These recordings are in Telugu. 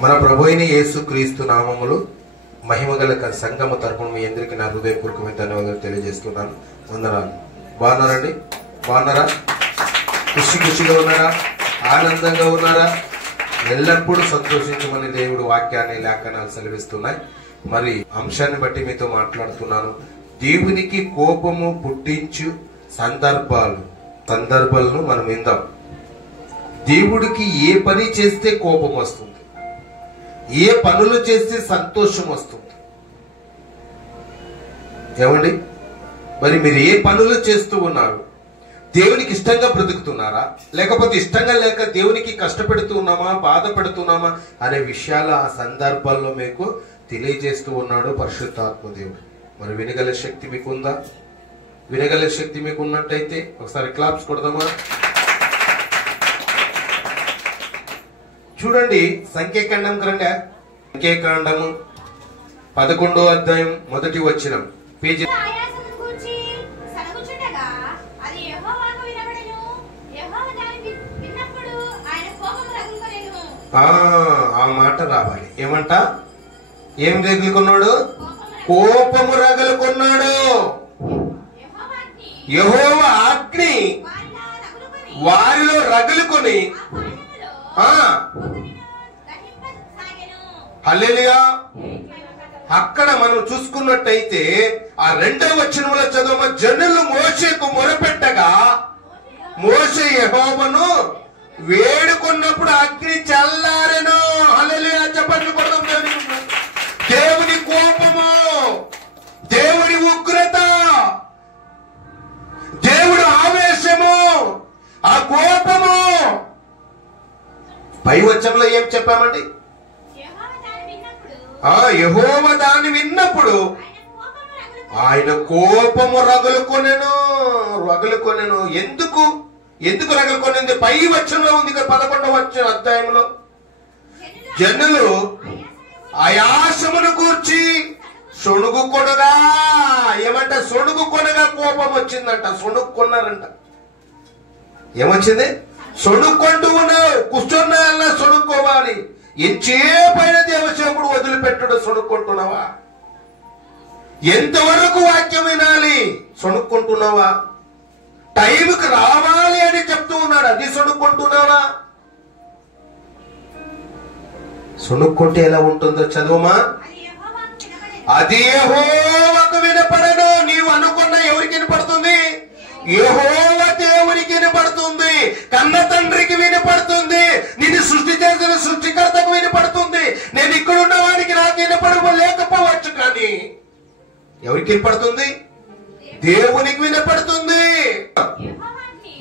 మన ప్రభు అయిన యేసుక్రీస్తు నామములు మహిమగల సంఘము తరపున మీ అందరికీ నా హృదయపూర్వకమైన ధన్యవాదాలు తెలియజేస్తున్నాను. వందనాలు. బాగున్నారండి? బాగున్నారా? ఖుషిగా ఉన్నారా? ఆనందంగా ఉన్నారా? ఎల్లప్పుడూ సంతోషించమని దేవుడు వాక్యాన్ని లేఖనాలు సెలవిస్తున్నాయి. మరి అంశాన్ని బట్టి మీతో మాట్లాడుతున్నాను. దేవునికి కోపము పుట్టించు సందర్భాలను మనం విందాం. దేవుడికి ఏ పని చేస్తే కోపం వస్తుంది, ఏ పనులు చేస్తే సంతోషం వస్తుంది? ఏమండి, మరి మీరు ఏ పనులు చేస్తూ ఉన్నారు? దేవునికి ఇష్టంగా బ్రతుకుతున్నారా, లేకపోతే ఇష్టంగా లేక దేవునికి కష్టపెడుతూ ఉన్నామా, బాధ పెడుతున్నామా అనే విషయాలు ఆ సందర్భాల్లో మీకు తెలియజేస్తూ ఉన్నాడు పరిశుద్ధాత్మ దేవుడు. మరి వినగల శక్తి మీకుందా? వినగల శక్తి మీకు ఉన్నట్టయితే ఒకసారి క్లాప్స్ కొడదామా? చూడండి, సంఖ్యాకాండం రండి. సంఖ్యాకాండము 11వ అధ్యాయం 1వ వచనం పేజీ. ఆ మాట రావాలి. ఏమంట? ఏం రగులుకున్నాడు? కోపము రగులుకున్నాడు. యెహోవా అగ్ని వారిలో రగులుకొని హల్లెలూయా. అక్కడ మనం చూసుకున్నట్టయితే ఆ 2వ వచనంలో చదువు, జనులు మోషేకు మొరపెట్టగా మోషే యెహోవాను వేడుకున్నప్పుడు అగ్ని చల్లారెను. హల్లెలూయా. చెప్పండి కొడదాం. దేవుని కోపము, దేవుని ఉగ్రత, దేవుడు ఆవేశము, ఆ కోపము. పై వచనంలో ఏం చెప్పామండి? యెహోవా దాన్ని విన్నప్పుడు ఆయన కోపము రగులుకొనెను. ఎందుకు రగులుకొనింది? పై వచనంలో ఉంది, 11వ అధ్యాయంలో. జనులు ఆయాసమును గూర్చి సొణుగుకొనగా, ఏమంట? సొణుగుకొనగా కోపం వచ్చిందంట. సొణుక్కున్నారంట. ఏమొచ్చింది? సొణుక్కుంటూ ఉన్నావు. కూర్చున్నా సొణుక్కోవాలి. ఎంచేపైన దేవసేవకుడు వదిలిపెట్టుడు సొణుక్కుంటున్నావా? ఎంతవరకు వాక్యం వినాలి? సొణుక్కుంటున్నావా? టైంకి రావాలి అని చెప్తూ ఉన్నాడు, అది సొణుక్కుంటున్నావా? సొణుక్కుంటే ఎలా ఉంటుందో చదువుమా. అది యెహోవాకు వినపడను. నీవు అనుకున్న ఎవరికి వినపడుతుంది? యెహోవా దేవునికి వినపడుతుంది, కన్న తండ్రికి వినపడుతుంది, నిన్ను సృష్టి చేసిన సృష్టికర్తకు వినపడుతుంది. నేను ఇక్కడ ఉన్న వారికి నాకు వినపడలేకపోవచ్చు, కానీ ఎవరికి వినపడుతుంది? దేవునికి వినపడుతుంది.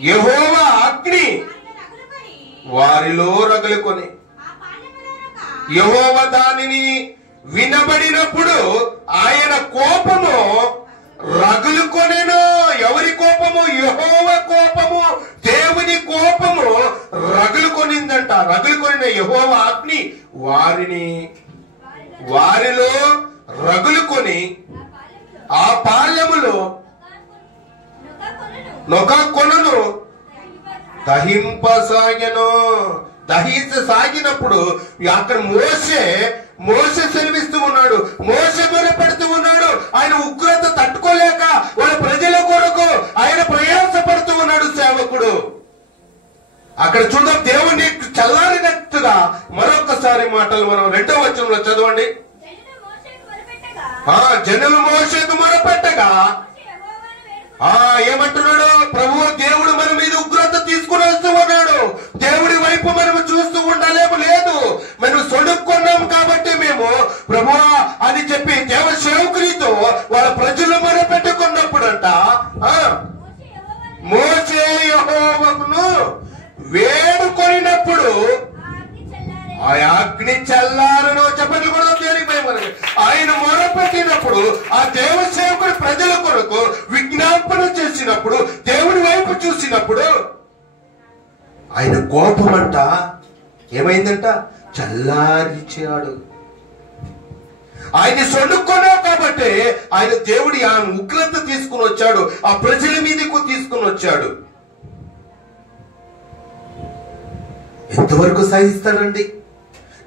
యెహోవా అగ్ని వారిలో రగులుకొని, యెహోవా దానిని వినబడినప్పుడు ఆయన కోపము రగులుకొనెను. ఎవరి కోపము? యెహోవా కోపము, దేవుని కోపము రగులుకొనిందంట. రగులుకొనిన యెహోవా అగ్ని వారిలో రగులుకొని ఆ పాళ్యములో నొకకొనను దహింపసాగెను. దహించసాగినప్పుడు అక్కడ మోషే సెలవిస్తూ ఉన్నాడు, మోషే మొరపెడుతూ ఉన్నాడు. ఆయన ఉగ్రత తట్టుకోలేక వాళ్ళ ప్రజల కొరకు ఆయన ప్రయాసపడుతూ ఉన్నాడు సేవకుడు. అక్కడ చూద్దాం, దేవుణ్ణి చల్లారినట్టుగా మరొకసారి మాటలు మనం 2వ వచనంలో చదవండి. జనులు మోషేకు మొరపెట్టగా ఏమంటున్నాడు? ప్రభు దేవుడు మన మీద ఉగ్రత తీసుకుని వస్తూ ఉన్నాడు. దేవుడి వైపు మనము చూస్తూ ఉండలేము. లేదు, మనం సొడుక్కున్నాం కాబట్టి మేము ప్రభువా అని చెప్పి దేవ సేవకునితో వాళ్ళ ప్రజలు మొరపెట్టుకున్నప్పుడంట మోషే యెహోవాను వేడుకొనినప్పుడు ఆ అగ్ని చల్లారను. చెప్పండి కూడా మనకి. ఆయన మొరపెట్టినప్పుడు ఆ దేవ సేవకుడు ప్రజల కొరకు విజ్ఞాపన చేసినప్పుడు, దేవుడి వైపు చూసినప్పుడు ఆయన కోపం అంట ఏమైందంట? చల్లారిచాడు. ఆయన సొడుక్కున్నావు కాబట్టి ఆయన దేవుడి ఆ ఉగ్రత తీసుకుని వచ్చాడు, ఆ ప్రజల మీదకు తీసుకుని వచ్చాడు. ఎంతవరకు సహిస్తాడండి?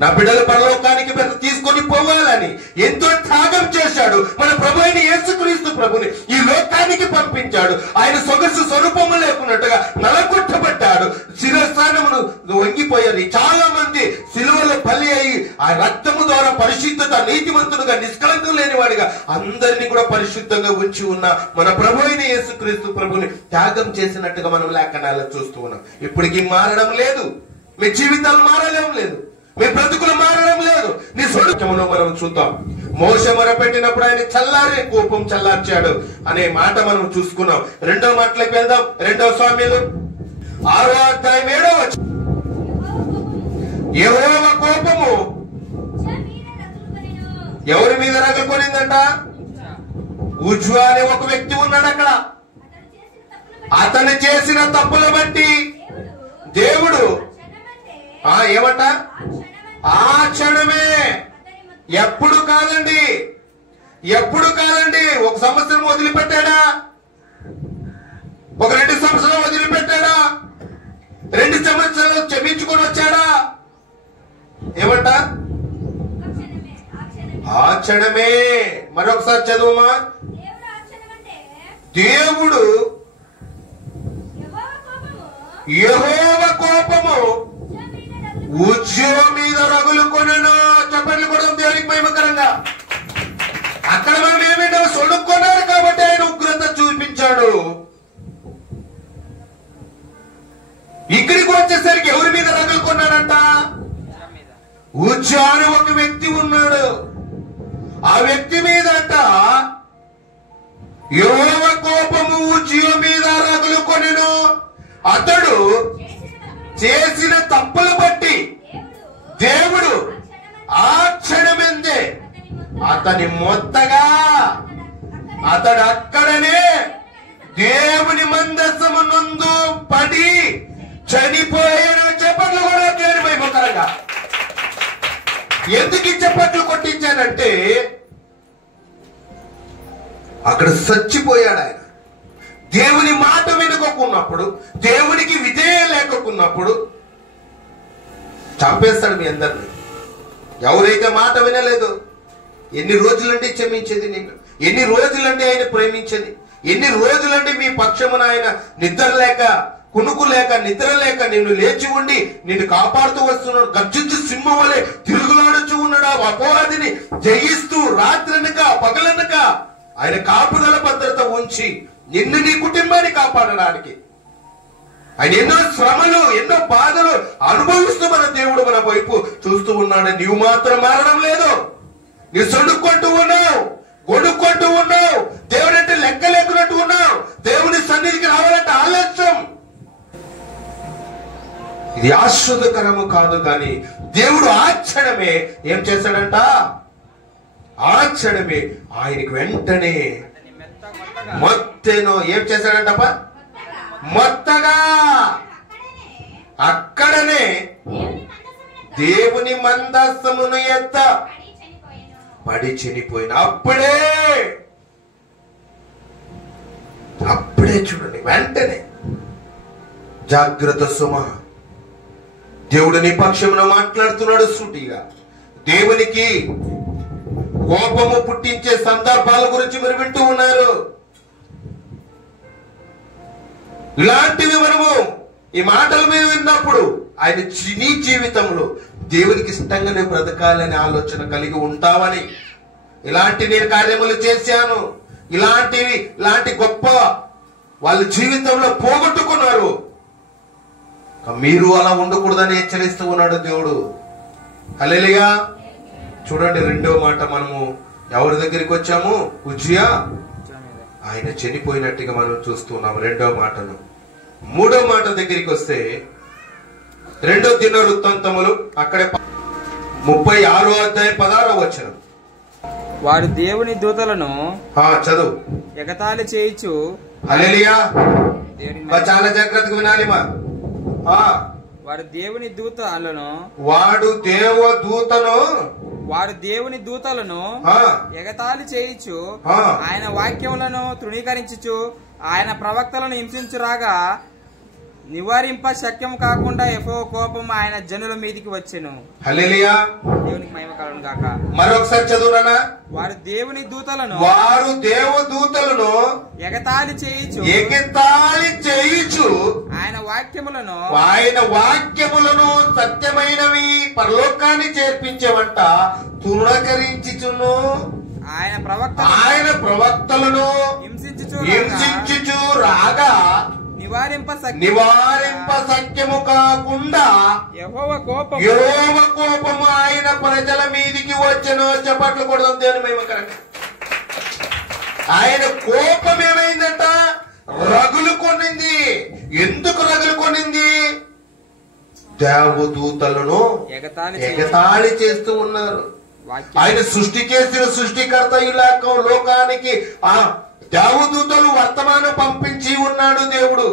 నా బిడ్డలు పరలోకానికి తీసుకొని పోవాలని ఎంతో త్యాగం చేశాడు. మన ప్రభు అయిన యేసుక్రీస్తు ప్రభుని ఈ లోకానికి పంపించాడు. ఆయన సొగసు స్వరూపము లేకున్నట్టుగా నలగొట్టబడ్డాడు. శిరస్థానమును వంగిపోయారు. చాలా మంది సిలువలో బలి అయి ఆ రక్తము ద్వారా పరిశుద్ధత, నీతిమంతుడుగా, నిష్కలంకం లేనివాడిగా అందరినీ కూడా పరిశుద్ధంగా ఉంచి ఉన్న మన ప్రభు అయిన యేసుక్రీస్తు ప్రభుని త్యాగం చేసినట్టుగా మనం లేఖనాల్లో చూస్తూ ఉన్నాం. ఇప్పటికీ మారడం లేదు. మీ జీవితాలు మారలేం లేదు. మీ బ్రతుకులు మారడం లేదు. నీ స్వరూపమును మనం చూద్దాం. మోషే మొరపెట్టినప్పుడు ఆయన చల్లారే కోపం చల్లార్చాడు అనే మాట మనం చూసుకున్నాం. రెండో మాటలకు వెళ్దాం. 2వ సామ్యులు 6వ అధ్యాయం 7వ వచనం. యెహోవా కోపము ఎవరి మీద రగులుకొనిందంట? ఉజ్వా అనే ఒక వ్యక్తి ఉన్నాడు అక్కడ. అతను చేసిన తప్పుల బట్టి దేవుడు ఏమంట? ఆ క్షణమే, ఎప్పుడు కాదండి, ఎప్పుడు కాదండి. 1 సంవత్సరం వదిలిపెట్టాడా? ఒక 2 సంవత్సరాలు వదిలిపెట్టాడా? 2 సంవత్సరాలు క్షమించుకొని వచ్చాడా? ఏమంట? ఆ క్షణమే. మరొకసారి చదువుమా. దేవుడు యెహోవా కోపము ఉజ్జో మీద రగులుకొనెను. చెప్పండి కూడా దేవునికి మహిమకరంగా. అక్కడ మనం ఏమిటో సొడుక్కున్నారు కాబట్టి ఆయన ఉగ్రత చూపించాడు. ఇక్కడికి వచ్చేసరికి ఎవరి మీద రగులుకున్నాడంట? ఉజ్జో అని ఒక వ్యక్తి ఉన్నాడు. ఆ వ్యక్తి మీద అంట యెహోవా కోపము ఉజ్జో మీద రగులుకొనెను. అతడు చేసిన తప్పులు బట్టి దేవుడు ఆ క్షణమెందే అతని మొత్తగా అతడు అక్కడనే దేవుని మందస్సము నందు పడి చనిపోయాడు. చెప్పట్లు కూడా దేవుని వైభవకరంగా. ఎందుకు చెప్పట్లు కొట్టించానంటే అక్కడ చచ్చిపోయాడు ఆయన. దేవుని మాట వినుకోకున్నప్పుడు, దేవునికి విధేయం లేకున్నప్పుడు చంపేస్తాడు మీ అందరిని. ఎవరైతే మాట వినలేదు, ఎన్ని రోజులంటే క్షమించేది నేను? ఎన్ని రోజులంటే ఆయన ప్రేమించేది? ఎన్ని రోజులంటే మీ పక్షమున ఆయన నిద్ర లేక, కునుకు లేక, నిద్ర లేక నిన్ను లేచి ఉండి నిన్ను కాపాడుతూ వస్తున్నాడు. గర్జించు సింహం వలె తిరుగులాడుచూ ఉన్నాడు. అపవాదిని జయిస్తూ రాత్రనక పగలనక ఆయన కాపుదల భద్రత ఉంచి నిన్ను, నీ కుటుంబాన్ని కాపాడడానికి ఆయన ఎన్నో శ్రమలు, ఎన్నో బాధలు అనుభవిస్తూ మన దేవుడు మన వైపు చూస్తూ ఉన్నాడు. నీవు మాత్రం మారడం లేదు. నీ సొడుక్కుంటూ ఉన్నావు, గొడుక్కుంటూ ఉన్నావు, దేవుడు అంటే లెక్క లేకున్నట్టు ఉన్నావు. దేవుని సన్నిధికి రావాలంటే ఆలస్యం. ఇది ఆశ్చర్యకరము కాదు. కానీ దేవుడు ఆ క్షణమే ఏం చేశాడంట? ఆ క్షణమే ఆయనకి వెంటనే మొత్తేనో ఏం చేశాడంటప్ప? మొత్తగా అక్కడనే దేవుని మందస్సమును ఎత్త పడి చనిపోయిన. అప్పుడే చూడండి, వెంటనే. జాగ్రత్త సుమ. దేవుడు నీ పక్షమున మాట్లాడుతున్నాడు సూటిగా. దేవునికి కోపము పుట్టించే సందర్భాల గురించి మీరు వింటూ ఉన్నారు. ఇలాంటివి మనము ఈ మాటలు మేము విన్నప్పుడు ఆయన నీ జీవితంలో దేవునికి ఇష్టంగానే బ్రతకాలనే ఆలోచన కలిగి ఉంటావని, ఇలాంటి నేను కార్యములు చేశాను, ఇలాంటి గొప్ప వాళ్ళ జీవితంలో పోగొట్టుకున్నారు, మీరు అలా ఉండకూడదని హెచ్చరిస్తూ ఉన్నాడు దేవుడు. హల్లెలూయా. చూడండి, 2వ మాట మనము ఎవరి దగ్గరికి వచ్చాము? ఉజ్జియా ఆయన చనిపోయినట్టుగా మనం చూస్తున్నాం 2వ మాటను. 3వ మాట దగ్గరికి వస్తే 2 దినవృత్తాంతములు అక్కడే 36వ అధ్యాయం 16వ వచనం. వాడు దేవుని దూతలను చదువు. ఎగతాళి చేయించు. హల్లెలూయా. చాలా జాగ్రత్తగా వినాలి. వాడు దేవుని దూతలను వాడు దేవుని దూతలను ఎగతాళి చేయించు, ఆయన వాక్యములను తృణీకరించుచు, ఆయన ప్రవక్తలను హింసించురాగా నివారింప శక్యం కాకుండా యెహోవా కోపం ఆయన జనుల మీదికి వచ్చెను. హల్లెలూయా, దేవునికి మహిమ కలుగును గాక. మరొకసారి చదువునా. వారు దేవుని దూతలను దేవదూతలను ఎగతాళి చేయుచు ఆయన వాక్యములను సత్యమైనవి పరలోకాన్ని చేర్పించేవంట తృణకరించుచును ఆయన ప్రవక్తలను హింసించుచు రాగా నివారింప సత్యము కాకుండా యెహోవా కోపము ఆయన ప్రజల మీదికి వచ్చెను. చప్పట్లు కొడదాం దేవుని మహిమకరంగా. ఆయన కోపం ఏమైందంట? రగులు కొనింది. ఎందుకు రగులు కొనింది? దేవదూతలను ఎగతాళి చేస్తూ ఉన్నారు. ఆయన సృష్టి చేసిన సృష్టికర్త ఈ లోకానికి ఆ దేవదూతలు వర్తమానం పంపించి ఉన్నాడు దేవుడు.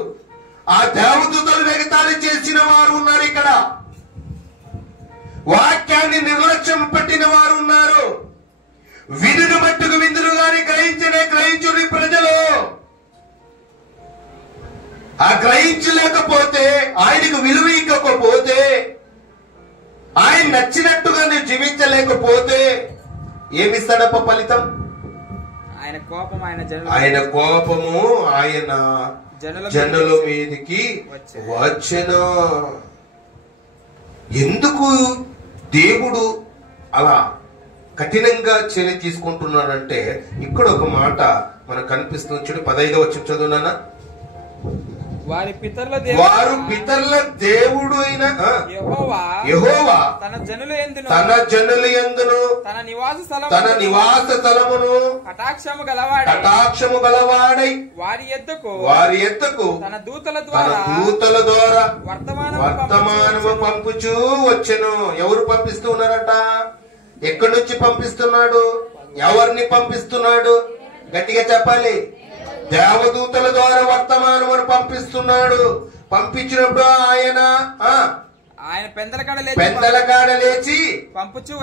ఆ దేవదూతలు ఎగతాళి చేసిన వారు ఉన్నారు. ఇక్కడ వాక్యాన్ని నిర్లక్ష్యం పెట్టిన వారు ఉన్నారు. వినుని మట్టుకు విందులు గాని గ్రహించుని ప్రజలు ఆ గ్రహించలేకపోతే, ఆయనకు విలువ ఇవ్వకపోతే, ఆయన నచ్చినట్టుగా నువ్వు జీవించలేకపోతే ఏమిస్తాడప్ప ఫలితం? ఆయన కోపము ఆయన జనుల మీదికి వచ్చెను. ఎందుకు దేవుడు అలా కఠినంగా చర్య తీసుకుంటున్నాడంటే ఇక్కడ ఒక మాట మనకు కనిపిస్తుంది. చూడు 15వ వచనం చదువునా. వారు పితరుల దేవుడు అయిన యెహోవా తన జనుల యందును తన నివాస స్థలమును కటాక్షము గలవాడై వారి ఎద్దకు తన దూతల ద్వారా వర్తమానము పంపుచూ వచ్చెను. ఎవరు పంపిస్తూ ఉన్నారట? ఎక్కడి నుంచి పంపిస్తున్నాడు? ఎవరిని పంపిస్తున్నాడు? గట్టిగా చెప్పాలి. దేవదూతల ద్వారా వర్తమానమును పంపిస్తున్నాడు. పంపించినప్పుడు ఆయన పెందలకాడ లేచి పంపుచూ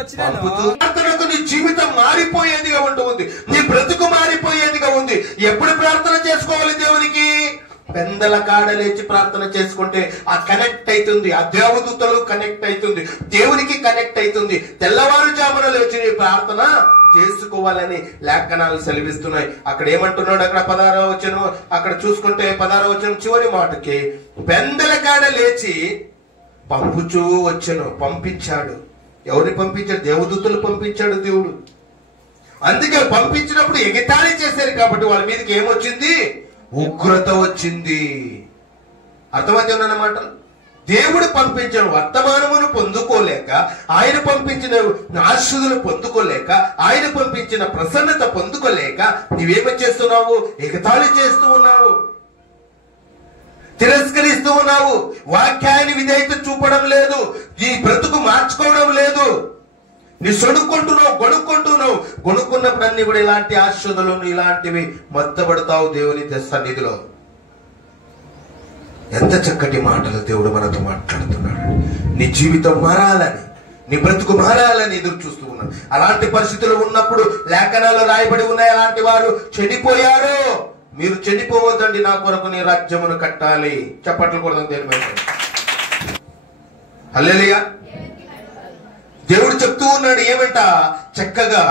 ప్రార్థనకు నీ జీవితం మారిపోయేదిగా ఉంటుంది. నీ బ్రతుకు మారిపోయేదిగా ఉంది. ఎప్పుడు ప్రార్థన చేసుకోవాలి దేవునికి? పెందల కాడ లేచి ప్రార్థన చేసుకుంటే ఆ కనెక్ట్ అవుతుంది. ఆ దేవదూతలు కనెక్ట్ అవుతుంది, దేవునికి కనెక్ట్ అవుతుంది. తెల్లవారుజామున లేచి ప్రార్థన చేసుకోవాలని లేఖనాలు సెలవిస్తున్నాయి. అక్కడ ఏమంటున్నాడు? అక్కడ 16వ వచనం అక్కడ చూసుకుంటే 16వ వచనం చివరి మాటకి పెందల కాడ లేచి పంపుచూ వచ్చెను. పంపించాడు. ఎవరిని పంపించాడు? దేవదూతలు పంపించాడు దేవుడు. అందుకే పంపించినప్పుడు ఎగతాళి చేశారు కాబట్టి వాళ్ళ మీదకి ఏమొచ్చింది? ఉగ్రత వచ్చింది. అర్థమవుతుందన్నమాట. దేవుడు పంపించిన వర్తమానమును పొందుకోలేక, ఆయన పంపించిన ఆశీస్సులు పొందుకోలేక, ఆయన పంపించిన ప్రసన్నత పొందుకోలేక నీవేమి చేస్తున్నావు? ఎగతాళి చేస్తూ ఉన్నావు, తిరస్కరిస్తూ ఉన్నావు. వాక్యాన్ని విధేయత చూపడం లేదు, నీ బ్రతుకు మార్చుకోవడం లేదు. నీ గొనుక్కుంటున్నావు. గొనుక్కున్నప్పుడు అన్ని కూడా ఇలాంటి ఆశీస్సులు ఇలాంటివి మత్తబడతావు దేవుని సన్నిధిలో. ఎంత చక్కటి మాటలు దేవుడు మనతో మాట్లాడుతున్నాడు. నీ జీవితం మారాలని, నీ బ్రతుకు మారాలని ఎదురు చూస్తూ ఉన్నాడు. అలాంటి పరిస్థితులు ఉన్నప్పుడు లేఖనాలు రాయబడి ఉన్నాయి, అలాంటి వారు చెడిపోయారు. మీరు చెడిపోవద్దండి, నా కొరకు నీ రాజ్యమును కట్టాలి. చప్పట్లు కొడదాం దేని. హల్లెలూయా. దేవుడు చెప్తూ ఉన్నాడు ఏమంట? చక్కగా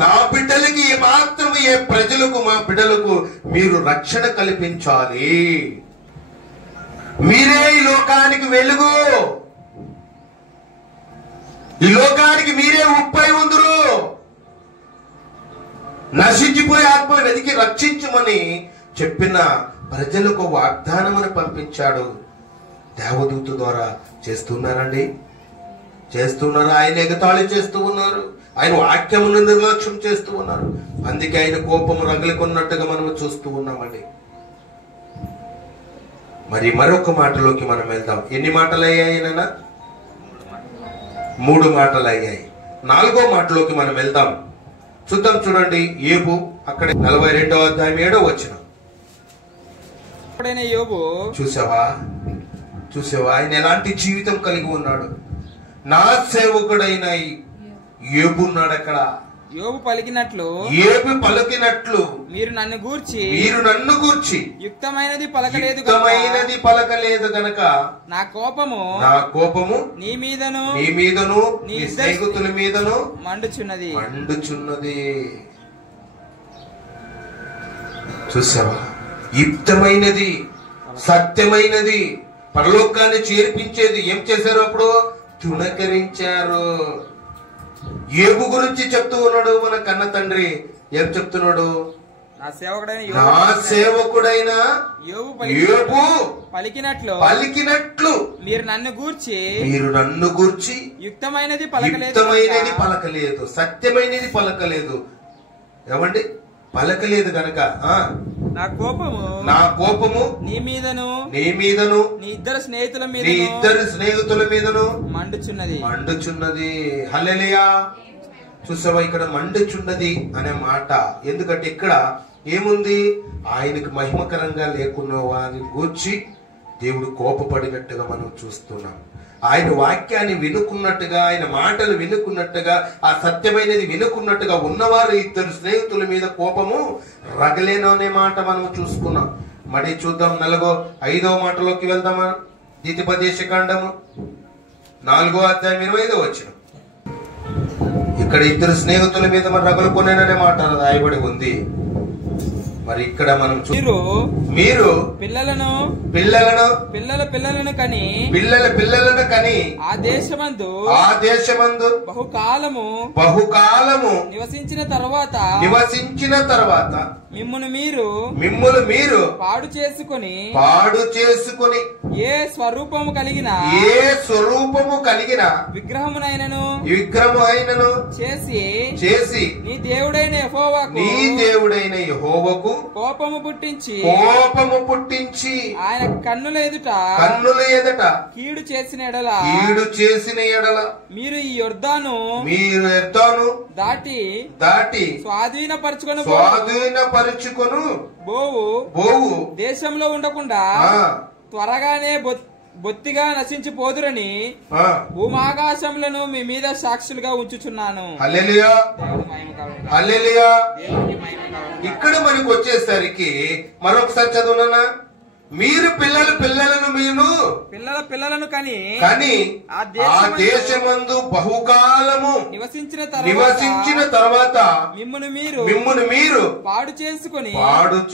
నా బిడ్డలకి మాత్రం ఏ ప్రజలకు, మా బిడ్డలకు మీరు రక్షణ కల్పించాలి. మీరే ఈ లోకానికి వెలుగు, ఈ లోకానికి మీరే ఉప్పై ఉందురు. నశించిపోయే ఆత్మను వెతికి రక్షించమని చెప్పిన ప్రజలకు వాగ్దానమును పంపించాడు. దేవదూత ద్వారా చేస్తున్నారండి, చేస్తున్నారు. ఆయన ఎగతాళి చేస్తూ ఉన్నారు, ఆయన వాక్యమును నిర్లక్ష్యం చేస్తూ ఉన్నారు. అందుకే ఆయన కోపం రగులుకున్నట్టుగా మనము చూస్తూ ఉన్నామండి. మరి మరొక మాటలోకి మనం వెళ్దాం. ఎన్ని మాటలు అయ్యాయినా? 3 మాటలు అయ్యాయి. 4వ మాటలోకి మనం వెళ్దాం. చూద్దాం. చూడండి, యోబు అక్కడ 42వ అధ్యాయం 7వ వచనం. చూసావా ఆయన ఎలాంటి జీవితం కలిగి ఉన్నాడు? నా సేవకుడైన యోబు ఉన్నాడు అక్కడ. యోబు పలికినట్లు మీరు నన్ను గూర్చి యుక్తమైనది పలకలేదు గనక నా కోపము నీ మీదను నీ స్నేహితుల మీదను మండుచున్నది. చూసావా? యుక్తమైనది, సత్యమైనది, పరలోకాన్ని చేర్పించేది ఏం చేశారు? అప్పుడు తుణకరించారు. యోబు గురించి చెప్తూ ఉన్నాడు మన కన్న తండ్రి. ఏం చెప్తున్నాడు? నా సేవకుడైన యోబు పలికినట్లు మీరు నన్ను గూర్చి యుక్తమైనది పలకలేదు, సత్యమైనది పలకలేదు. ఏమండి? పలకలేదు గనక నా కోపము నీ మీదను నీ ఇద్దరు స్నేహితుల మీదను మండుచున్నది. హల్లెలూయా. చూసావా? ఇక్కడ మండుచున్నది అనే మాట. ఎందుకంటే ఇక్కడ ఏముంది? ఆయనకు మహిమకరంగా లేకున్న వారిని గూర్చి దేవుడు కోపపడినట్టుగా మనం చూస్తున్నాం. ఆయన వాక్యాన్ని వినుకున్నట్టుగా, ఆయన మాటలు వినుకున్నట్టుగా, ఆ సత్యమైనది వినుకున్నట్టుగా ఉన్నవారు ఇద్దరు స్నేహితుల మీద కోపము రగలేను అనే మాట మనం చూసుకున్నాం. మరి చూద్దాం 5వ మాటలోకి వెళ్దామా? ద్వితీయోపదేశకాండము 4వ అధ్యాయం 25వ వచనం. ఇక్కడ ఇద్దరు స్నేహితుల మీద మరి రగులుకొనేననే మాట రాయబడి ఉంది. మరి ఇక్కడ మనం మీరు పిల్లలను కని ఆ దేశమందు బహుకాలము నివసించిన తర్వాత మిమ్మును మీరు పాడు చేసుకొని ఏ స్వరూపము కలిగిన విగ్రహమునైనను చేసి నీ దేవుడైన యెహోవాకు కోపము పుట్టించి ఆయన కన్నుల ఎదుట కీడు చేసిన ఎడల మీరు ఈ యొర్దాను దాటి స్వాధీనపరచుకొను బోవు దేశంలో ఉండకుండా త్వరగానే బొత్తిగా నశించిపోదురని భూమాకాశములను మీ మీద సాక్షులుగా ఉంచుచున్నాను. హల్లెలూయా. ఇక్కడ మనకు వచ్చేసరికి మరొకసారి చదువునా? మీరు పిల్లలను కని ఆ దేశమందు బహుకాలము నివసించిన తర్వాత మిమ్మును మీరు పాడు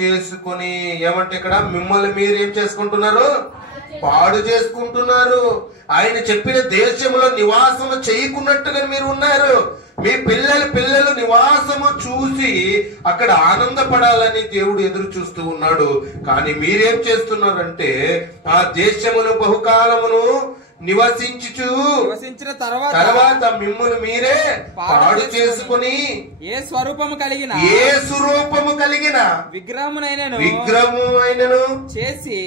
చేసుకొని ఏమంటే ఇక్కడ మిమ్మల్ని మీరు ఏం చేసుకుంటున్నారు? పాడు చేసుకుంటున్నారు. ఆయన చెప్పిన దేశంలో నివాసము చేయకున్నట్టుగా మీరు ఉన్నారు. మీ పిల్లలు నివాసము చూసి అక్కడ ఆనందపడాలని దేవుడు ఎదురు చూస్తూ ఉన్నాడు. కానీ మీరేం చేస్తున్నారంటే ఆ దేశమును బహుకాలమును నివసించిన తర్వాత మిమ్మును మీరే పాడు చేసుకుని ఏ స్వరూపము కలిగిన విగ్రహమునైనను చేసి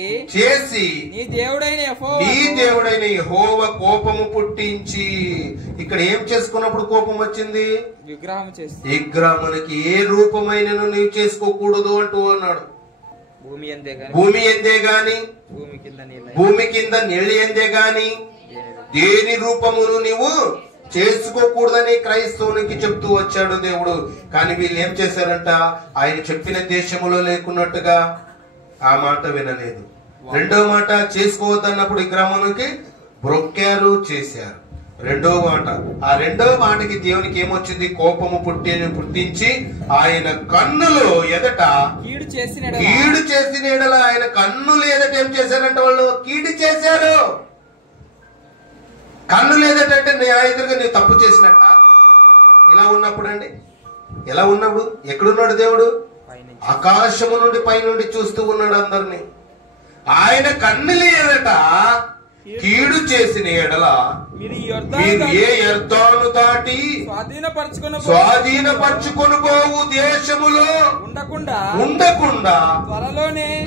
నీ దేవుడైన యెహోవా కోపము పుట్టించి. ఇక్కడ ఏం చేసుకున్నప్పుడు కోపం వచ్చింది? విగ్రహమునికి ఏ రూపమైనను నీవు చేసుకోకూడదు అంటూ అన్నాడు. భూమి ఎందే గాని భూమి కింద నీళ్ళు ఎందే గాని దేని రూపమును నీవు చేసుకోకూడదని క్రైస్తవునికి చెప్తూ వచ్చాడు దేవుడు. కానీ వీళ్ళు ఏం చేశారంట? ఆయన చెప్పిన దేశములో లేకున్నట్టుగా ఆ మాట వినలేదు. రెండో మాట చేసుకోవద్దన్నప్పుడు విగ్రహమునికి బ్రొక్కారు, చేశారు. రెండో మాట, ఆ రెండో మాటకి దేవునికి ఏమొచ్చింది? కోపము పుట్టించి ఆయన కన్నులు ఎదట కీడు చేసిన ఎడల ఆయన కన్నులు ఎదట ఏం చేశారంట? వాళ్ళు కీడు చేశారు. కన్నులు ఎదటంటే నీ ఎదురుగా నీవు తప్పు చేసినట్ట. ఇలా ఉన్నప్పుడు అండి, ఎలా ఉన్నప్పుడు ఎక్కడున్నాడు దేవుడు? ఆకాశము నుండి పైనుండి చూస్తూ ఉన్నాడు అందరినీ. ఆయన కన్నులు ఎదట కీడు చేసిన ఎడల మీరు ఏ యొర్దాను దాటి స్వాధీనపరచుకొని పోవు దేశములో ఉండకుండా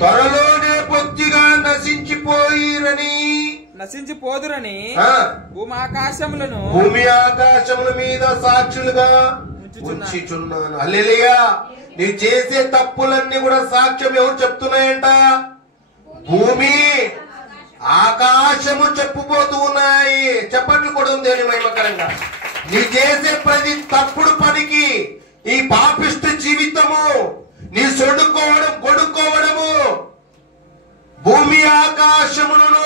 త్వరలోనే పొత్తిగా నశించిపోదురని భూమి ఆకాశముల మీద సాక్షులుగా ఉంచుచున్నాను. హల్లెలూయా. నీవు చేసే తప్పులన్నీ కూడా సాక్ష్యం ఎవరు చెప్తున్నాయంట? భూమి ఆకాశము చెప్పుపోతూ ఉన్నాయి. చెప్పట్లు కూడా ఉంది అని మహిమకరంగా. నీ చేసే ప్రతి తప్పుడు పనికి ఈ పాపిష్ట జీవితము, నీ సొడుకోవడం కొడుకోవడము, భూమి ఆకాశములను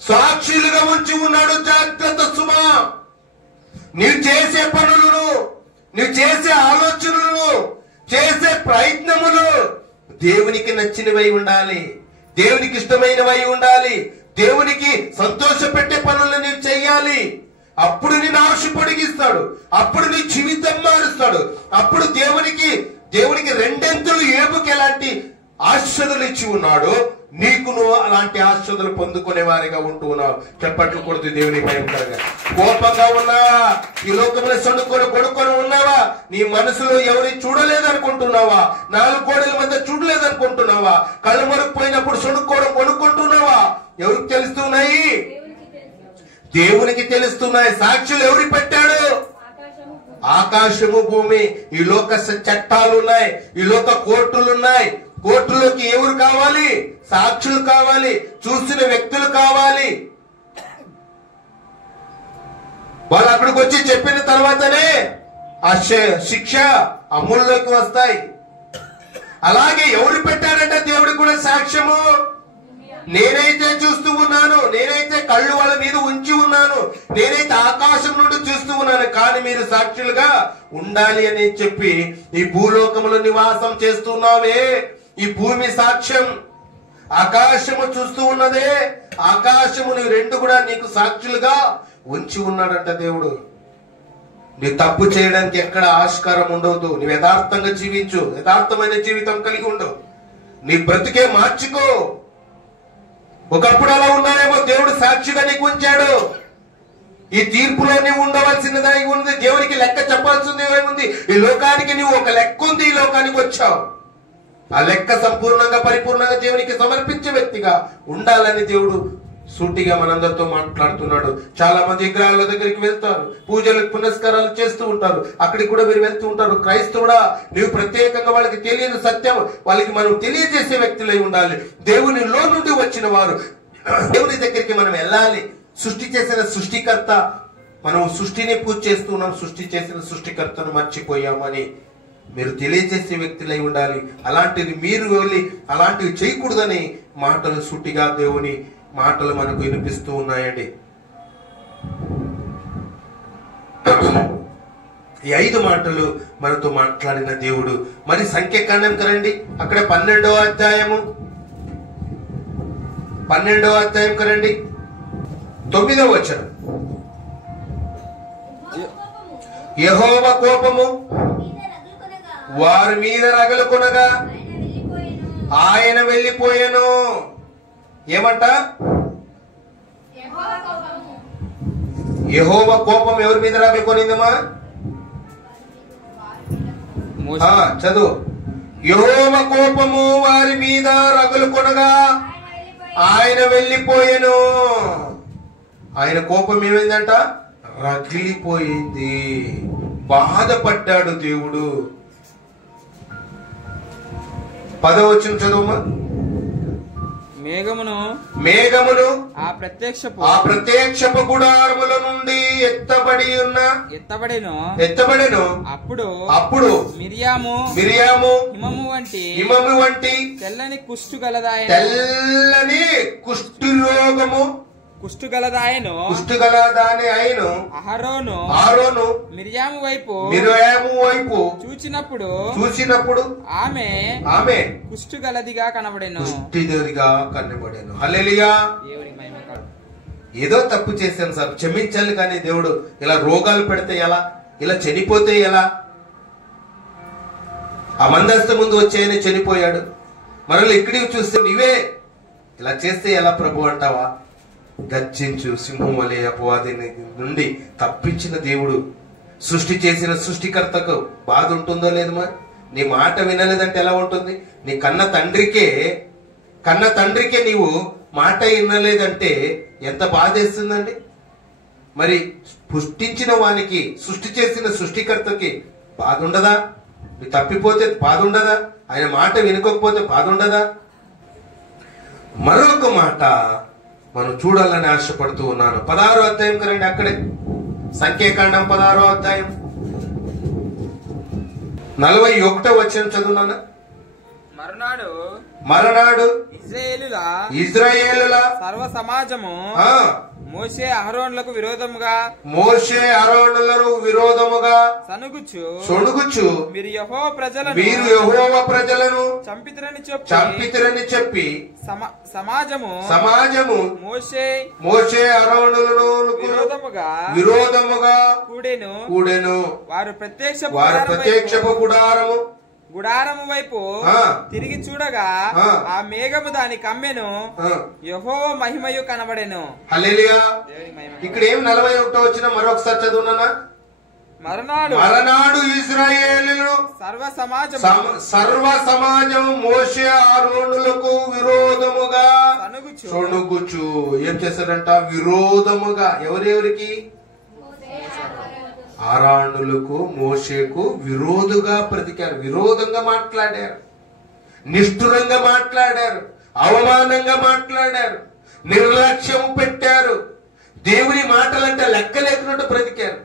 సాక్షులుగా ఉంచి ఉన్నాడు. జాగ్రత్త సుమా. నీవు చేసే పనులను, నీవు చేసే ఆలోచనలను, చేసే ప్రయత్నములు దేవునికి నచ్చినవై ఉండాలి, దేవునికి ఇష్టమైనవై ఉండాలి, దేవునికి సంతోష పెట్టే పనులను నీవు చెయ్యాలి. అప్పుడు నేను ఆశ పొడిగిస్తాడు, అప్పుడు నీ జీవితం మారుస్తాడు. అప్పుడు దేవునికి రెండెంతులు ఏబుకి ఎలాంటి ఆశీర్వాదాలు ఇచ్చి ఉన్నాడు, నీకు నువ్వు అలాంటి ఆశీర్వాదాలు పొందుకునే వారిగా ఉంటూ ఉన్నావు. చెప్పట్లు కొడుతూ దేవుని భయంకరంగా. కోపంగా ఉన్నావా? ఈ లోకంలో కొడుకొని ఉన్నావా? నీ మనసులో ఎవరి చూడలేదనుకుంటున్నావా? 4 గోడల మధ్య చూడలేదనుకుంటున్నావా? కళ్ళు మరుకుపోయినప్పుడు కొనుక్కుంటున్నావా? ఎవరికి తెలుస్తున్నాయి? దేవునికి తెలుస్తున్నాయి. సాక్షులు ఎవరికి పెట్టాడు? ఆకాశము భూమి. ఈ లోక చట్టాలు ఉన్నాయి, ఈ లోక కోర్టులు ఉన్నాయి. కోర్టులోకి ఎవరు కావాలి? సాక్షులు కావాలి, చూసిన వ్యక్తులు కావాలి. వాళ్ళు అక్కడికి వచ్చి చెప్పిన తర్వాతనే ఆ శిక్ష అమలులోకి వస్తాయి. అలాగే ఎవరు పెట్టారంటే దేవుడికి కూడా సాక్ష్యము. నేనైతే చూస్తూ ఉన్నాను, నేనైతే కళ్ళు వాళ్ళ మీద ఉంచి ఉన్నాను, నేనైతే ఆకాశం నుండి చూస్తూ ఉన్నాను, కానీ మీరు సాక్షులుగా ఉండాలి అని చెప్పి ఈ భూలోకములో నివాసం చేస్తున్నావే, ఈ భూమి సాక్ష్యం, ఆకాశము చూస్తూ ఉన్నదే, ఆకాశము నీ 2 కూడా నీకు సాక్షులుగా ఉంచి ఉన్నాడంట దేవుడు. నీ తప్పు చేయడానికి ఎక్కడ ఆస్కారం ఉండవద్దు. నువ్వు యథార్థంగా జీవించు, యథార్థమైన జీవితం కలిగి ఉండు, నీ బ్రతికే మార్చుకో. ఒకప్పుడు అలా ఉన్నావేమో, దేవుడు సాక్షిగా నీకు ఉంచాడు. ఈ తీర్పులో నీవు ఉండవలసినదై ఉంది, దేవునికి లెక్క చెప్పాల్సింది ఉంది. ఈ లోకానికి నీవు ఒక లెక్క ఉంది, ఈ లోకానికి వచ్చావు. ఆ లెక్క సంపూర్ణంగా పరిపూర్ణంగా దేవునికి సమర్పించే వ్యక్తిగా ఉండాలని దేవుడు సూటిగా మనందరితో మాట్లాడుతున్నాడు. చాలా మంది విగ్రహాల దగ్గరికి వెళ్తారు, పూజలు పునస్కారాలు చేస్తూ ఉంటారు, అక్కడికి కూడా మీరు వెళ్తూ ఉంటారు. క్రైస్తవుడా, నీవు ప్రత్యేకంగా వాళ్ళకి తెలియని సత్యం వాళ్ళకి మనం తెలియజేసే వ్యక్తులై ఉండాలి. దేవునిలో నుండి వచ్చిన వారు, దేవుని దగ్గరికి మనం వెళ్ళాలి. సృష్టి చేసిన సృష్టికర్త, మనం సృష్టిని పూజ చేస్తున్నాం, సృష్టి చేసిన సృష్టికర్తను మర్చిపోయామని మీరు తెలియజేసే వ్యక్తులై ఉండాలి. అలాంటిది మీరు వెళ్ళి అలాంటివి చేయకూడదని మాటలు సూటిగా దేవుని మాటలు మనకు వినిపిస్తూ ఉన్నాయండి. ఈ 5 మాటలు మనతో మాట్లాడిన దేవుడు. మరి సంఖ్యాకాండం కరండి, అక్కడ 12వ అధ్యాయం కరండి, 9వ వచనం. యెహోవా కోపము వారి మీద రగులుకొనగా ఆయన వెళ్ళిపోయాను. ఏమంట? యెహోవా కోపం ఎవరి మీద రగులుకొనిందమ్మా? చదువు. యెహోవా కోపము వారి మీద రగులుకొనగా ఆయన వెళ్ళిపోయాను. ఆయన కోపం ఏమైందంట? రగిలిపోయింది. బాధపడ్డాడు దేవుడు. 10వ వచనం చదువుమా. మేఘమును ఆ ప్రత్యక్షపు గుడారముల నుండి ఎత్తబడెను. అప్పుడు మిరియాము హిమము వంటి తెల్లని కుష్ఠుగలదాని అయిను అహరోను మిరియాము వైపు చూచినప్పుడు ఆమె కుష్ఠుగలదిగా కనబడెను. హల్లెలూయా. ఏదో తప్పు చేశాను సార్, క్షమించాలి, కానీ దేవుడు ఇలా రోగాలు పెడితే ఎలా, ఇలా చనిపోతే ఎలా? ఆ మందస్తు ముందు వచ్చాయని చనిపోయాడు, మరలా ఇక్కడికి చూస్తే నీవే ఇలా చేస్తే ఎలా ప్రభు అంటావా? గర్జించు సింహం వలె అపవాది నుండి తప్పించిన దేవుడు, సృష్టి చేసిన సృష్టికర్తకు బాధ ఉంటుందో లేదమ్మా? నీ మాట వినలేదంటే ఎలా ఉంటుంది? నీ కన్న తండ్రికే నీవు మాట వినలేదంటే ఎంత బాధేస్తుందండి. మరి పుష్టించిన వానికి, సృష్టి చేసిన సృష్టికర్తకి బాధ ఉండదా? నీ తప్పిపోతే బాధ ఉండదా? ఆయన మాట వినుకోకపోతే బాధ ఉండదా? మరొక మాట మనం చూడాలని ఆశపడుతూ ఉన్నాను. 16వ అధ్యాయం కరండి, అక్కడే సంఖ్యాకాండం 16వ అధ్యాయం 41వ వచనం చదువునా. మరనాడు ఇశ్రాయేలుల సర్వ సమాజము మోషే అహరోనులకు విరోధముగా సొనుగుచు మీరు యెహోవా ప్రజలను చంపితిరని చెప్పి సమాజము మోషే అహరోనులను విరోధముగా కూడెను. వారు ప్రత్యక్షపు గుడారము వైపు తిరిగి చూడగా ఆ మేఘము దాని కమ్మెను, యెహోవా మహిమయు కనబడెను. హల్లెలూయా. ఇక్కడ ఏం 41వ వచనం మరొకసారి చదువునా. మరనాడు ఇశ్రాయేలులు సర్వ సమాజం మోషే అహరోనులకు విరోధముగా సొనుగుచు ఏం చేశారంట? విరోధముగా. ఎవరెవరికి? అహరోనులకు మోషేకు విరోధంగా బ్రతికారు, విరోధంగా మాట్లాడారు, నిష్ఠురంగా మాట్లాడారు, అవమానంగా మాట్లాడారు, నిర్లక్ష్యం పెట్టారు, దేవుని మాటలంటే లెక్క లేకున్నట్టు బ్రతికారు.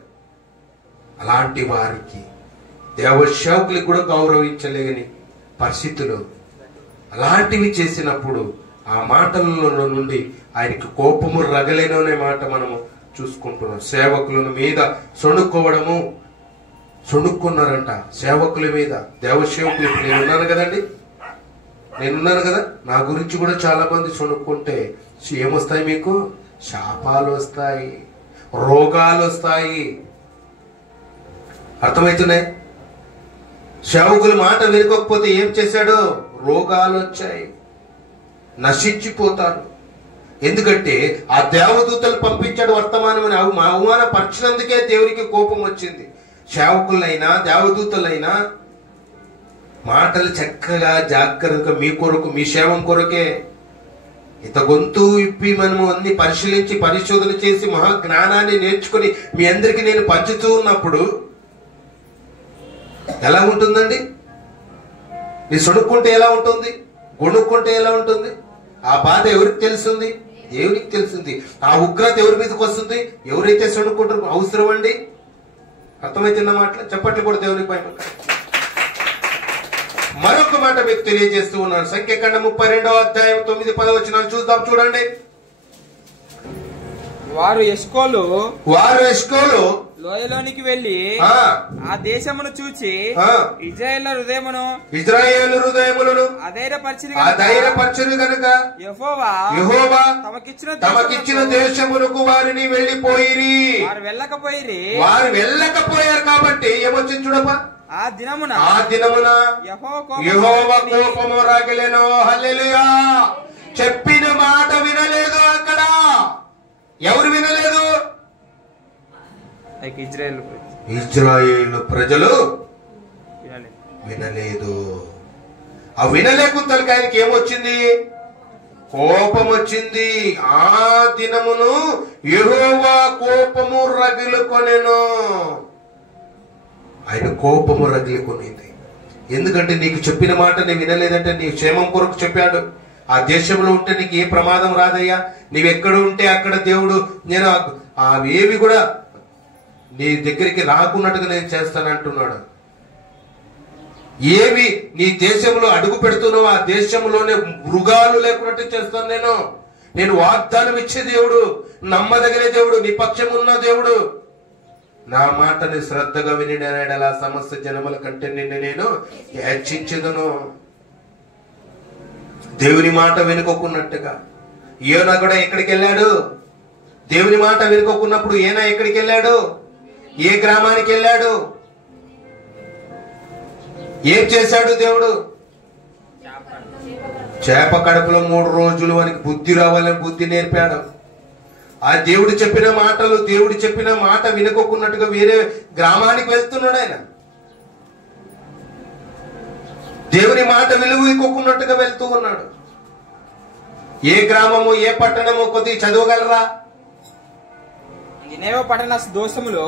అలాంటి వారికి దేవసేవకులకు కూడా గౌరవించలేని పరిస్థితులు అలాంటివి చేసినప్పుడు ఆ మాటలలో నుండి ఆయనకి కోపము రగలేను అనే మాట మనము చూసుకుంటున్నాం. సేవకుల మీద సొనుక్కున్నారంట. సేవకుల మీద, దేవసేవకులు. నేనున్నాను కదా, నా గురించి కూడా చాలా మంది సొనుక్కుంటే ఏమొస్తాయి? మీకు శాపాలు వస్తాయి, రోగాలు వస్తాయి. అర్థమవుతున్నాయి? సేవకుల మాట వినకపోతే ఏం చేశాడు? రోగాలు వచ్చాయి, నశించిపోతారు. ఎందుకంటే ఆ దేవదూతలు పంపించాడు వర్తమానం అని అవమానపరిచినందుకే దేవునికి కోపం వచ్చింది. సేవకులైనా దేవదూతలైనా మాటలు చక్కగా జాగ్రత్తగా మీ కొరకు, మీ సేవం కొరకే ఇంత గొంతు ఇప్పి మనము అన్ని పరిశోధన చేసి మహా జ్ఞానాన్ని నేర్చుకుని మీ అందరికి నేను పంచుతూ ఉన్నప్పుడు ఎలా ఉంటుందండి? నీ సొనుక్కుంటే ఎలా ఉంటుంది? గొణుక్కుంటే ఎలా ఉంటుంది? ఆ బాధ ఎవరికి తెలుస్తుంది? దేవునికి తెలుస్తుంది. ఆ ఉగ్రత ఎవరి మీదకి వస్తుంది? ఎవరైతే సొనుక్కుంటారో. అవసరం అండి? అర్థమైతున్న మాటలు చెప్పట్లు కూడా దేవునికి భయం. మరొక మాట మీకు తెలియజేస్తూ ఉన్నాను. సంఖ్యాకాండం 32వ అధ్యాయం 9-10 వచనాలు చూద్దాం. చూడండి. వారు ఎష్కోలు లోయలోనికి వెళ్లి ఆ దేశమును చూచి ఇశ్రాయేలు హృదయములను అధైర్యపరచిరి గనుక యెహోవా తమకిచ్చిన దేశమునకు వారిని వెళ్లిపోయిరి. వారు వెళ్ళకపోయారు కాబట్టి ఏమొచ్చింది చూడప్ప? ఆ దినమున యెహోవా కోపము రగిలెను. హల్లెలూయా. చెప్పిన మాట వినలేదు. అక్కడ ఎవరు వినలేదు? ఇశ్రాయేలు ప్రజలు వినలేదు. ఆ వినలేకుంతలకి ఆయనకి ఏమొచ్చింది? కోపం వచ్చింది. ఆ దినమును యెహోవా కోపము రగిలుకొనెను. ఆయన కోపము రగిలుకొనింది. ఎందుకంటే నీకు చెప్పిన మాట నీ వినలేదంటే నీ క్షేమం కొరకు చెప్పాడు. ఆ దేశంలో ఉంటే నీకు ఏ ప్రమాదం రాదయ్యా, నీవెక్కడ ఉంటే అక్కడ దేవుడు నేను అవేవి కూడా నీ దగ్గరికి రాకున్నట్టుగా నేను చేస్తానంటున్నాడు. ఏవి నీ దేశంలో అడుగు పెడుతున్నావు ఆ దేశంలోనే మృగాలు లేకున్నట్టు చేస్తాను. నేను వాగ్దానం ఇచ్చే దేవుడు, నమ్మదగిన దేవుడు, నీ పక్షం ఉన్న దేవుడు. నా మాటని శ్రద్ధగా వినిడలా సమస్త జనముల కంటే నిన్ను నేను హెచ్చించదును. దేవుని మాట వినుకోకున్నట్టుగా యోనా కూడా ఎక్కడికి వెళ్ళాడు? దేవుని మాట వినుకోకున్నప్పుడు ఏనా ఎక్కడికి వెళ్ళాడు? ఏ గ్రామానికి వెళ్ళాడు? ఏం చేశాడు దేవుడు? చేప కడుపులో 3 రోజులు వానికి బుద్ధి రావాలని బుద్ధి నేర్పాడు. ఆ దేవుడు చెప్పిన మాట వినుకోకున్నట్టుగా వేరే గ్రామానికి వెళ్తున్నాడు ఆయన. దేవుని మాట విలువ ఇవ్వకున్నట్టుగా వెళ్తూ ఉన్నాడు. ఏ గ్రామము ఏ పట్టణము కొద్దిగా చదవగలరా? నినేవే పట్టణ దోషములు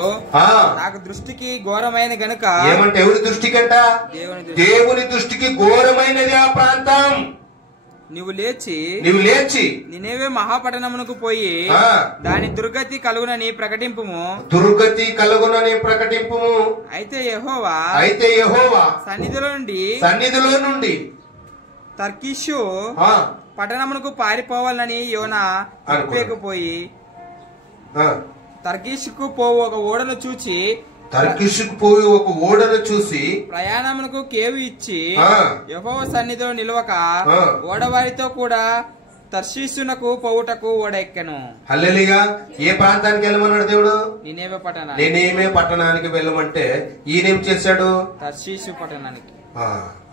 నాకు దృష్టికి ఘోరమైన గనుక. ఏమంటే ఎవరి దృష్టికంట? దేవుని దృష్టికి ఘోరమైనది ఆ ప్రాంతం. నీవు లేచి నినేవే మహాపట్టణమునకు పోయి దాని దుర్గతి కలుగునని ప్రకటింపుము. అయితే యెహోవా సన్నిధిలో నుండి తర్కీషు పట్టణమునకు పారిపోవాలని యోనా పోయి తర్కీషుకు పోవు ఒక ఓడను చూచి ప్రయాణమునకు కేవు ఇచ్చి యెహోవా సన్నిధిలో నిలవక ఓడవారితో కూడా తర్షీషునకు పోవుటకు ఓడ ఎక్కెను. హల్లెలూయా. ఏ ప్రాంతానికి వెళ్ళమన్నాడు దేవుడు? నినేవే పట్టణానికి వెళ్ళమంటే ఈయనేం చేశాడు? తర్షీషు పట్టణానికి.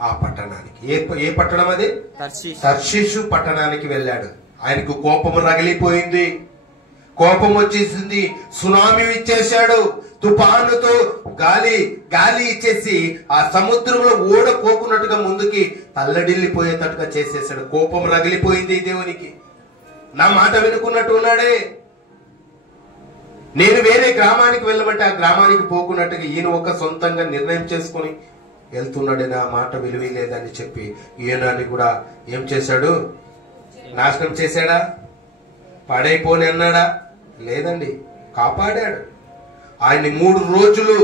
ఆ పట్టణానికి ఏ పట్టణం అది? తర్షీషు పట్టణానికి వెళ్ళాడు. ఆయనకు కోపము రగిలిపోయింది, కోపం వచ్చేసింది, సునామీ ఇచ్చేశాడు, తుఫానుతో గాలి ఇచ్చేసి ఆ సముద్రంలో ఓడ పోకున్నట్టుగా ముందుకి తల్లడిల్లిపోయేటట్టుగా చేసేసాడు. కోపం రగిలిపోయింది దేవునికి. నా మాట వినుకున్నట్టు ఉన్నాడే. నేను వేరే గ్రామానికి వెళ్ళమంటే ఆ గ్రామానికి పోకున్నట్టుగా ఈయన ఒక సొంతంగా నిర్ణయం చేసుకుని వెళ్తున్నాడే. నా మాట విలువ లేదని చెప్పి ఈయనని కూడా ఏం చేశాడు? నాశనం చేశాడా? పాడైపోని అన్నాడా? లేదండి, కాపాడాడు. ఆయన్ని 3 రోజులు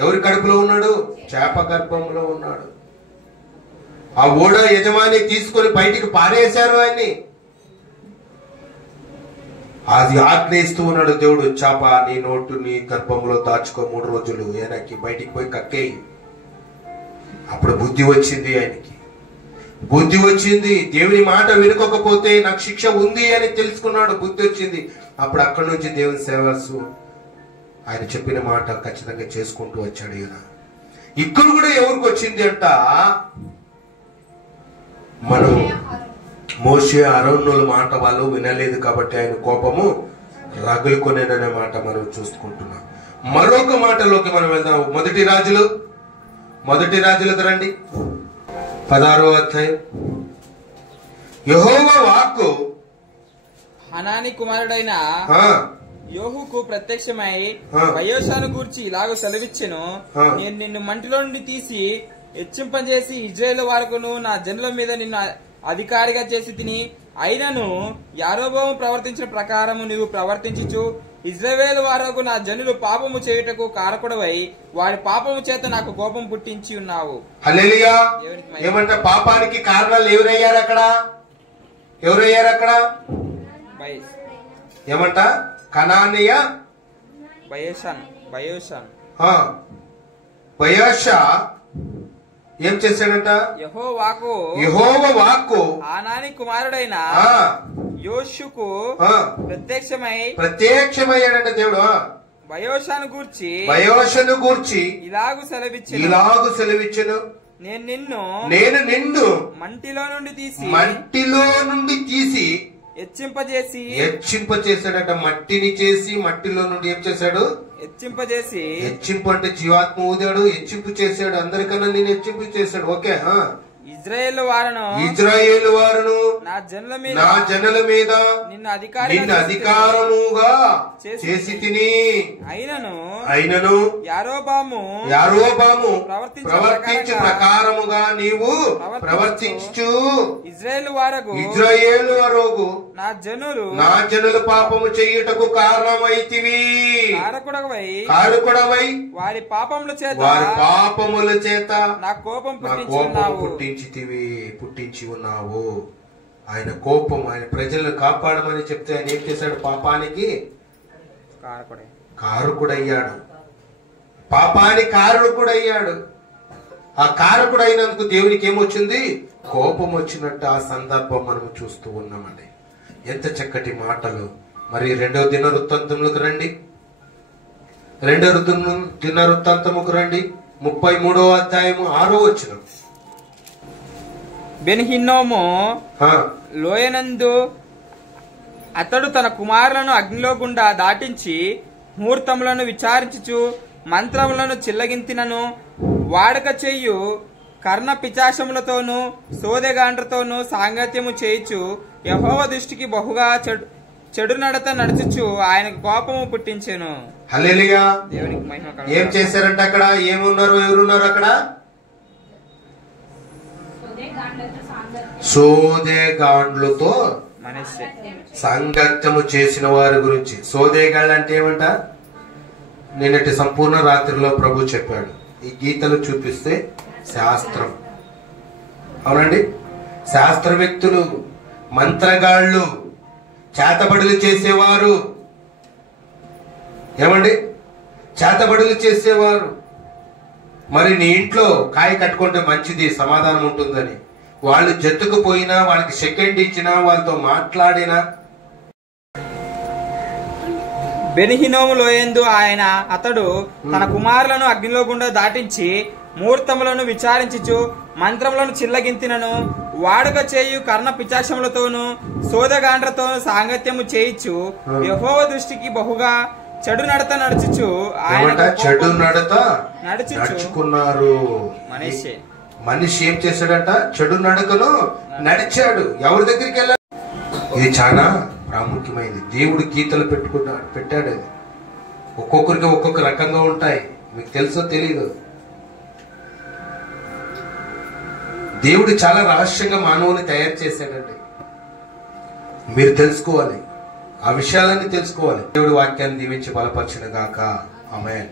ఎవరి కడుపులో ఉన్నాడు? చేప గర్భంలో ఉన్నాడు. ఆ ఓడ యజమాని తీసుకొని బయటికి పారేశారు ఆయన్ని. అది ఆగ్నేయిస్తూ ఉన్నాడు దేవుడు, చేప నీ నోటు నీ గర్భంలో దాచుకో 3 రోజులు, ఆయనకి బయటికి పోయి కక్కేయి. అప్పుడు బుద్ధి వచ్చింది ఆయనకి, బుద్ధి వచ్చింది. దేవుని మాట వినుకోకపోతే నాకు శిక్ష ఉంది అని తెలుసుకున్నాడు, బుద్ధి వచ్చింది. అప్పుడు అక్కడి నుంచి దేవుని సేవసు ఆయన చెప్పిన మాట ఖచ్చితంగా చేసుకుంటూ వచ్చాడు. ఈయన ఇక్కడ కూడా ఎవరికి వచ్చింది అంట? మనం మోషే అరోనుల మాట వాళ్ళు వినలేదు కాబట్టి ఆయన కోపము రగులుకొనేననే మాట మనం చూసుకుంటున్నాం. మరొక మాటలోకి మనం వెళ్దాం. మొదటి రాజులకు రండి, 16వ అధ్యాయం. యెహోవా వాక్కు హనాని కుమారుడైన యోహుకు ప్రత్యక్షమై బయోషాను గూర్చి ఇలాగ సెలవిచ్చెను. నేను నిన్ను మంటిలో నుండి తీసి హెచ్చింపజేసి ఇజ్రాయేలు వారకును నా జనుల మీద నిన్ను అధికారిగా చేసి తిని, అయినను యారోబోము ప్రవర్తించిన ప్రకారము నీవు ప్రవర్తించుచు ఇజ్రాయేలు వారకు నా జనులు పాపము చేయుటకు కారకుడవై వాడి పాపము చేత నాకు కోపం పుట్టించి ఉన్నావు. హల్లెలూయా. ఏమంట? పాపానికి కారణాలు ఎవరయ్యారు అక్కడ? ఏమంట? కనానీయ బయోషా ఏం చేశాడంట? యెహోవా వాక్కు హనాని కుమారుడైన యోషుకు ప్రత్యక్షమయ్యాడంట దేవుడు. బయోషాను గూర్చి ఇలాగు సెలవిచ్చెను. నేను నిన్ను మంటిలో నుండి తీసి హెచ్చింపజేశాడట. మట్టిని చేసి మట్టిలో నుండి ఏం చేశాడు? హెచ్చింపు అంటే జీవాత్మ ఊదాడు, హెచ్చింపు చేశాడు. అందరికన్నా నేను హెచ్చింపు చేశాడు. ఓకే. ఇజ్రాయేలు వారును నా జనుల మీద నిన్ను అధికారముగా చేసి తిని, అయినను యారోబాము ప్రవర్తించు ప్రకారముగా నీవు ప్రవర్తించు ఇజ్రాయేలు వారు నా జనులు పాపము చేయుటకు కారణమైతివి, కారకుడవై వారి పాపముల చేత నా కోపం పుట్టించి ఉన్నావు. ఆయన కోపం, ఆయన ప్రజలను కాపాడమని చెప్తే ఆయన ఏం చేశాడు? పాపానికి కారకుడయ్యాడు. పాపానికి కారకుడయ్యాడు. ఆ కారకుడైనందుకు దేవునికి ఏమొచ్చింది? కోపం వచ్చినట్టు ఆ సందర్భం మనం చూస్తూ ఉన్నామండి. ఎంత చక్కటి మాటలు. మరి 2వ దినవృత్తాంతములకు రండి, 33వ అధ్యాయము 6వ వచనం. బెన్హిన్నోము లోయనందు అతడు తన కుమారులను అగ్నిలో గుండా దాటించి ముహూర్తములను విచారించుచు మంత్రములను చిల్లగింతినను వాడక చెయ్యు కర్ణ పిచాశములతోనూ సోదెగాండ్రతోనూ సాంగత్యము చేయుచు యెహోవా దృష్టికి బహుగా చెడు నడత నడుచుచు ఆయనకు కోపము పుట్టించెను. హల్లెలూయా. దేవునికి మహిమ. ఏం చేశారంటే అక్కడ? ఎవరున్నారు అక్కడ? సోదేగాండ్లతో సంగత్యము చేసిన వారి గురించి. సోదేగాళ్ళు అంటే ఏమంట? నిన్నటి సంపూర్ణ రాత్రిలో ప్రభు చెప్పాడు. ఈ గీతలు చూపిస్తే శాస్త్రం. అవునండి, శాస్త్రవేత్తలు, మంత్రగాళ్ళు, చేతబడులు చేసేవారు. ఏమండి? చేతబడులు చేసేవారు. మరి నీ ఇంట్లో కాయ కట్టుకుంటే మంచిది, సమాధానం ఉంటుందని వాళ్ళు జత్తుకుపోయినా, వాళ్ళకి సెకండ్ ఇచ్చినా, వాళ్ళతో మాట్లాడినా. బెనిహినోము లోయందు అతడు తన కుమారులను అగ్నిలో గుండా దాటించి ముహూర్తములను విచారించుచు మంత్రములను చిల్లగింతినను వాడుక చేయు కర్ణ పిచాచములతోనూ సోదగాండ్రతోనూ సాంగత్యము చేయిచు యెహోవా దృష్టికి బహుగా చెడు నడత నడుచుచు చెడు నడత నడుచుకున్నారు. మనిషి ఏం చేశాడట? చెడు నడకలో నడిచాడు. ఎవరి దగ్గరికి వెళ్ళాడు? ఇది చాలా ప్రాముఖ్యమైనది. దేవుడు గీతలు పెట్టాడు. అది ఒక్కొక్కరికి ఒక్కొక్క రకంగా ఉంటాయి. మీకు తెలుసో తెలీదు. దేవుడు చాలా రహస్యంగా మానవుని తయారు చేశాడండి. మీరు తెలుసుకోవాలి, ఆ విషయాలన్నీ తెలుసుకోవాలి. దేవుడి వాక్యాన్ని దీవించి బలపరచును గాక. ఆమేన్.